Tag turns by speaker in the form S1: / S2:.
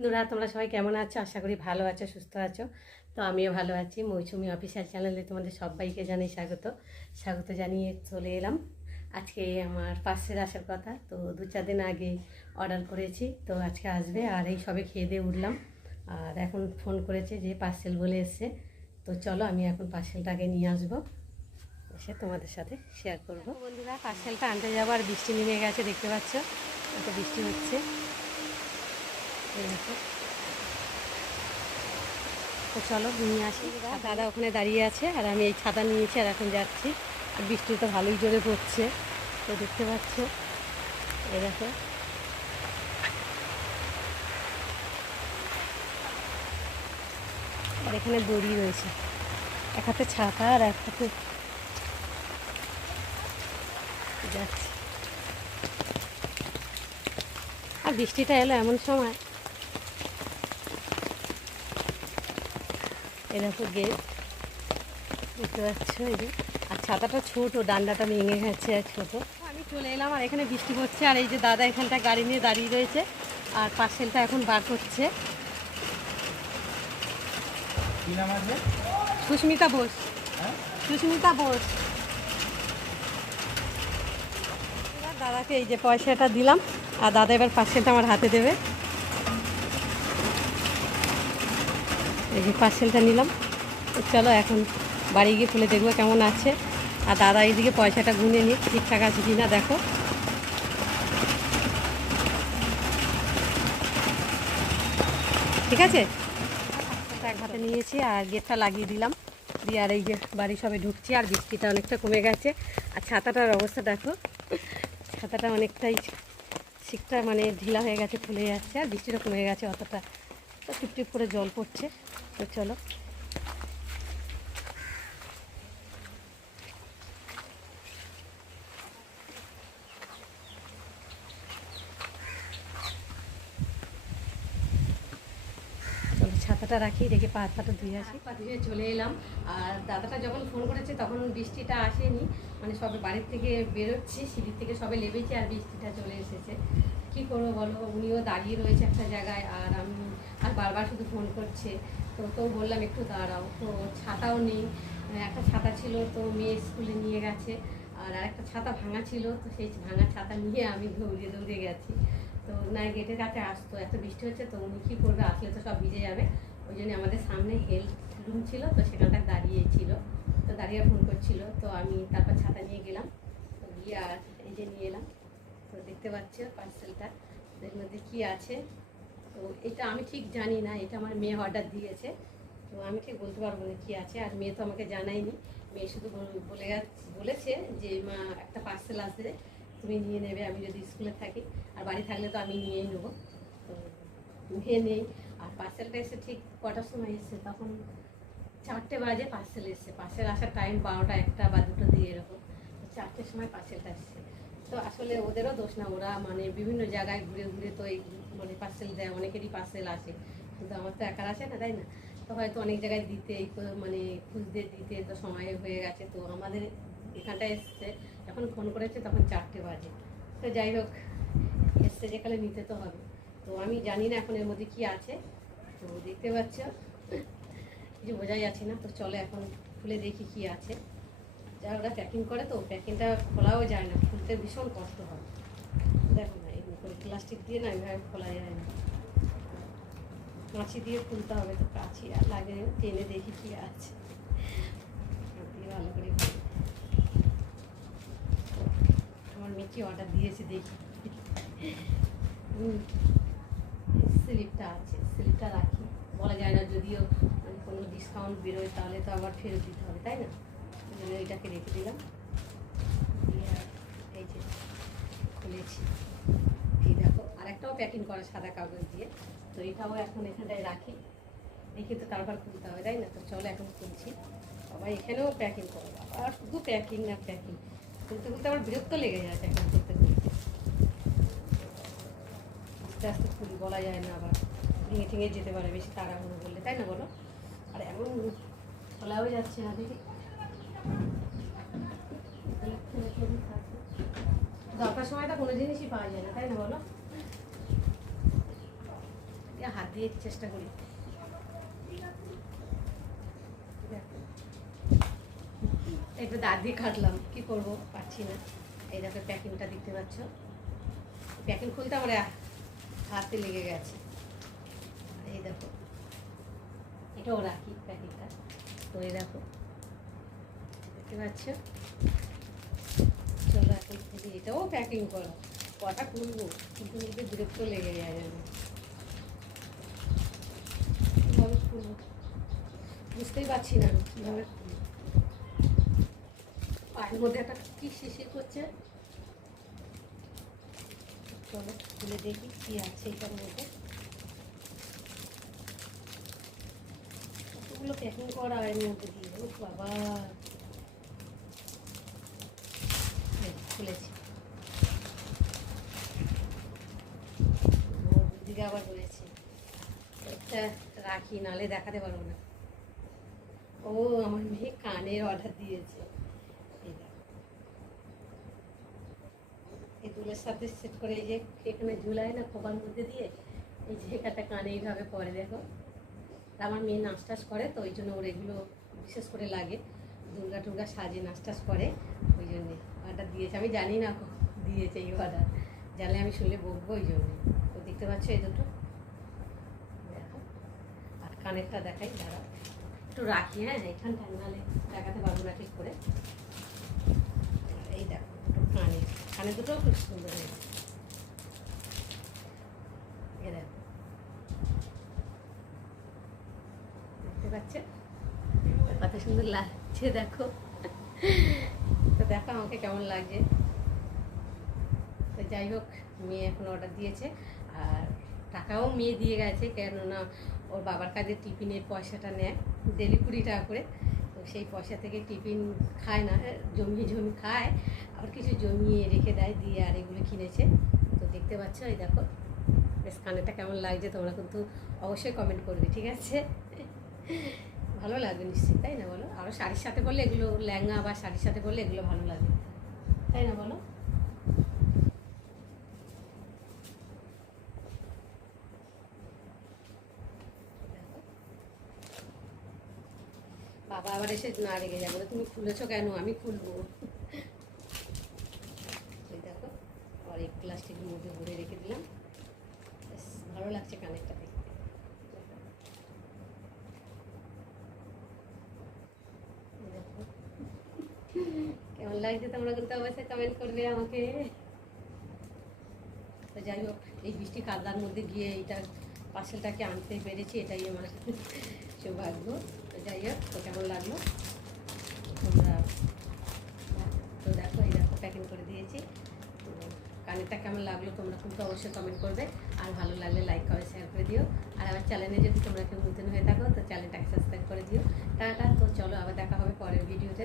S1: বন্ধুরা, তোমরা সবাই কেমন আছো? আশা করি ভালো আছো, সুস্থ আছো। তো আমিও ভালো আছি। মৌসুমি অফিসিয়াল চ্যানেলে তোমাদের সবাইকে জানাই স্বাগত। স্বাগত জানিয়ে চলে এলাম। আজকে আমার পার্সেল আসার কথা। তো দু চার দিন আগে অর্ডার করেছি। তো আজকে আসবে আর এই সবে খেয়ে দিয়ে উঠলাম। আর এখন ফোন করেছে যে পার্সেল বলে এসছে। তো চলো আমি এখন পার্সেলটাকে নিয়ে আসব। এসে তোমাদের সাথে শেয়ার করব। বন্ধুরা পার্সেলটা আনতে যাব আর বৃষ্টি নেমে গেছে, দেখতে পাচ্ছ? এত বৃষ্টি হচ্ছে। দেখো। তো চলো নিয়ে আসি। দাদা ওখানে দাঁড়িয়ে আছে আর আমি এই ছাতা নিয়েছি আর এখন যাচ্ছি। আর বৃষ্টি তো ভালোই জোরে পড়ছে তো দেখতে পাচ্ছ? এই দেখো। আর এখানে দড়ি রয়েছে। এক হাতে ছাতা আর এক হাতে যাচ্ছি। আর বৃষ্টিটা এলো এমন সময় দেখো গেট। দেখতে পাচ্ছ এই যে। আর ছাতাটা ছোট ডান্ডাটা ভেঙে গেছে আর ছোট। আমি চলে এলাম আর এখানে বৃষ্টি পড়ছে আর এই যে দাদা এখানটা গাড়ি নিয়ে দাঁড়িয়ে রয়েছে। আর পার্সেলটা এখন বার করছে। সুস্মিতা বোস।
S2: হ্যাঁ?
S1: সুস্মিতা বোস। এবার দাদাকে এই যে পয়সাটা দিলাম। আর দাদা এবার পার্সেলটা আমার হাতে দেবে। যে পার্সেলটা নিলাম। চলো এখন বাড়ি গিয়ে খুলে দেখব কেমন আছে। আর দাদা এইদিকে পয়সাটা গুনে নিই ঠিকঠাক আছে কি না দেখো। ঠিক আছে? এক হাতে নিয়েছি আর গেটটা লাগিয়ে দিলাম। দিয়ে আর এই যে বাড়ি সবে ঢুকছি আর বৃষ্টিটা অনেকটা কমে গেছে। আর ছাতাটার অবস্থা দেখো। ছাতাটা অনেকটাই শিকটা মানে ঢিলা হয়ে গেছে, ফুলে যাচ্ছে। আর বৃষ্টিটা কমে গেছে অতটা। তো টিপ টিপ করে জল পড়ছে। তো চলো। ছাতাটা রাখি রেখে পা হাতটা ধুয়ে আসি। পা ধুয়ে চলে এলাম। আর দাদাটা যখন ফোন করেছে, তখন বৃষ্টিটা আসেনি। মানে সবে বাড়ির থেকে বেরোচ্ছি, সিঁড়ির থেকে সবে লেবেছি আর বৃষ্টিটা চলে এসেছে। কি করব বলো? উনিও দাঁড়িয়ে রয়েছে একটা জায়গায়, আর আমি আর বারবার শুধু ফোন করছে। তো তো বললাম, একটু দাঁড়াও। তো ছাতাও নেই একটা ছাতা ছিল, তো মেয়ে স্কুলে নিয়ে গেছে, আর একটা ছাতা ভাঙা ছিল, তো সেই ভাঙা ছাতা নিয়ে আমি দৌড়িয়ে দৌড়ে গেছি। তো না গেটের কাছে আসতো, এত বৃষ্টি হচ্ছে, তো উনি কী করবে, আসলে তো সব ভিজে যাবে। ওই জন্য আমাদের সামনে হেলথ রুম ছিল, তো সেখানটা দাঁড়িয়ে ছিল, তো দাঁড়িয়ে ফোন করছিল। তো আমি তারপর ছাতা নিয়ে গেলাম, তো গিয়ে আর এই যে নিয়ে এলাম। তো দেখতে পাচ্ছ পার্সেলটা এর মধ্যে কী আছে। তো এটা আমি ঠিক জানি না, এটা আমার মেয়ে অর্ডার দিয়েছে। তো আমি ঠিক বলতে পারব না কী আছে, আর মেয়ে তো আমাকে জানায়নি। মেয়ে শুধু বলে বলেছে যে, মা, একটা পার্সেল আসবে, তুমি নিয়ে নেবে, আমি যদি স্কুলে থাকি। আর বাড়ি থাকলে তো আমি নিয়েই নেব। তো নিয়ে নেই। আর পার্সেলটা এসে ঠিক কটার সময় এসছে? তখন চারটে বাজে পার্সেল এসছে। পার্সেল আসার টাইম বারোটা একটা বা দুটো দিয়ে এরকম। চারটের সময় পার্সেলটা এসছে। তো আসলে ওদেরও দোষ না, ওরা মানে বিভিন্ন জায়গায় ঘুরে ঘুরে তো এই মানে পার্সেল দেয়, অনেকেরই পার্সেল আসে। কিন্তু আমার তো একার আসে না, তাই না? তো হয়তো অনেক জায়গায় দিতে মানে খুঁজতে দিতে তো সময় হয়ে গেছে। তো আমাদের এখানটায় এসছে যখন ফোন করেছে, তখন চারটে বাজে। তো যাই হোক, এসছে যেখানে নিতে তো হবে। তো আমি জানি না এখন এর মধ্যে কী আছে। তো দেখতে পাচ্ছ কিছু বোঝাই যাচ্ছে না, তো চলো এখন খুলে দেখি কি আছে। যারা ওরা প্যাকিং করে তো প্যাকিংটা খোলাও যায় না, খুলতে ভীষণ কষ্ট হয়। দেখো না এই করে প্লাস্টিক দিয়ে না এভাবে খোলা যায় না। কাঁচি দিয়ে খুলতে হবে তো কাঁচি আর লাগে, টেনে দেখি কি আছে। ভালো করে আমার মেয়েকে অর্ডার দিয়েছে, দেখি। স্লিপটা আছে স্লিপটা রাখি। বলা যায় না যদিও কোনো ডিসকাউন্ট বেরোয়, তাহলে তো আবার ফেরত দিতে হবে, তাই না? এটাকে রেখে দিলাম। এই যে খুলেছি। এই দেখো, আরেকটাও প্যাকিং করা সাদা কাগজ দিয়ে। তো এটাও এখন এখানটায় রাখি। রেখে তো তারপর খুলতে হবে, তাই না? তো চলো এখন খুলছি। সবাই এখানেও প্যাকিং করো। আর শুধু প্যাকিং না প্যাকিং খুলতে খুলতে আমার বিরক্ত লেগে যাচ্ছে এখন করতে খুলতে আস্তে আস্তে খুলি, বলা যায় না আবার। ভেঙে ঠেঙে যেতে পারে, বেশি তাড়াহুড়ো করলে, তাই না বলো? আর এমন খোলাও যাচ্ছে না, দেখি। দরকার সময়টা কোনো জিনিসই পাওয়া যায় না, তাই না বলো? হাত দিয়ে চেষ্টা করি। একটু দাঁত দিয়ে কাটলাম, কি করব? পারছি না। এই দেখো, প্যাকিংটা দেখতে পাচ্ছ। প্যাকিং খুলতে আমার হাতে লেগে গেছে। এই দেখো এটাও রাখি প্যাকিংটা। তো এই দেখো, দেখতে পাচ্ছ? এটাও প্যাকিং করো। কটা খুলবো কিন্তু নিজে বিরক্ত লেগে যায় যেন। বুঝতেই পারছি না কীভাবে খুলবো পায়ের মধ্যে একটা কি শিশির করছে? চলো খুলে দেখি কি আছে এটার মধ্যে। কতগুলো প্যাকিং করা এর মধ্যে দিয়ে? বাবা এই, খুলেছি। ওর দিকে আবার রয়েছে এটা রাখি, নালে দেখাতে পারব না। ও আমার মেয়ে কানের অর্ডার দিয়েছে। এই দুলের সাথে সেট করে এই যে এখানে ঝুলায় না খোপার মধ্যে দিয়ে, এই যে একটা কানে এইভাবে পরে দেখো। আমার মেয়ে নাচ টাচ করে, তো ওই জন্য ওর এগুলো বিশেষ করে লাগে। দুর্গা টুর্গা সাজে নাচ টাচ করে, ওই জন্যে। অর্ডার দিয়েছে। আমি জানি না দিয়েছে এই অর্ডার জানলে আমি শুনলে বকবো ওই জন্যে। তো দেখতে পাচ্ছ এই দুটো? দেখো। আর কানেরটা দেখাই দাঁড়া একটু রাখি হ্যাঁ এখানটা নাহলে দেখাতে পারব না ঠিক করে। এই দেখো, দুটো কানে কানে দুটোও খুব সুন্দর হয়েছে। এ দেখো। দেখতে পাচ্ছে? কত সুন্দর লাগছে, দেখো। তো দেখো আমাকে কেমন লাগছে তো যাই হোক, মেয়ে এখন অর্ডার দিয়েছে। আর টাকাও মেয়ে দিয়ে গেছে, কেননা ওর বাবার কাছে টিফিনের পয়সাটা নেয়, ডেলি কুড়ি টাকা করে। তো সেই পয়সা থেকে টিফিন খায় না জমিয়ে জমি খায়, আবার কিছু জমিয়ে রেখে দেয়, দিয়ে আর এগুলো কিনেছে। তো দেখতে পাচ্ছ, এই দেখো, বেশ কানেরটা কেমন লাগছে, তোমরা কিন্তু অবশ্যই কমেন্ট করবে, ঠিক আছে? ভালো লাগবে নিশ্চিত তাই না বলো? আরও শাড়ির সাথে বললে এগুলো ল্যাঙ্গা বা শাড়ির সাথে বললে এগুলো ভালো লাগে, তাই না বলো? বাবা আবার এসে না রেগে যাবে তুমি খুলেছো কেন? আমি খুলবো। দেখো, আবার এক প্লাস্টিকের মধ্যে ভরে রেখে দিলাম। ভালো লাগছে কানেরটা দেখতে এই দেখো। কেমন লাগছে তোমরা কিন্তু অবশ্যই কমেন্ট করবে আমাকে। তো যাই হোক, এই বৃষ্টি কাদার মধ্যে গিয়ে এইটা পার্সেলটাকে আনতে পেরেছি, এটাই আমার সৌভাগ্য। তো যাই হোক, তো কেমন লাগল? তোমরা তো দেখো, এই দেখো প্যাকিং করে দিয়েছি। তো কানেরটা কেমন লাগল তোমরা কিন্তু অবশ্যই কমেন্ট করবে। আর ভালো লাগলে লাইক করে শেয়ার করে দিও। আর আমার চ্যানেলে যদি তোমরা কেউ নতুন হয়ে থাকো, তো চ্যানেলটাকে সাবস্ক্রাইব করে দিও। টাটা, তো চলো আবার দেখা হবে পরের ভিডিওতে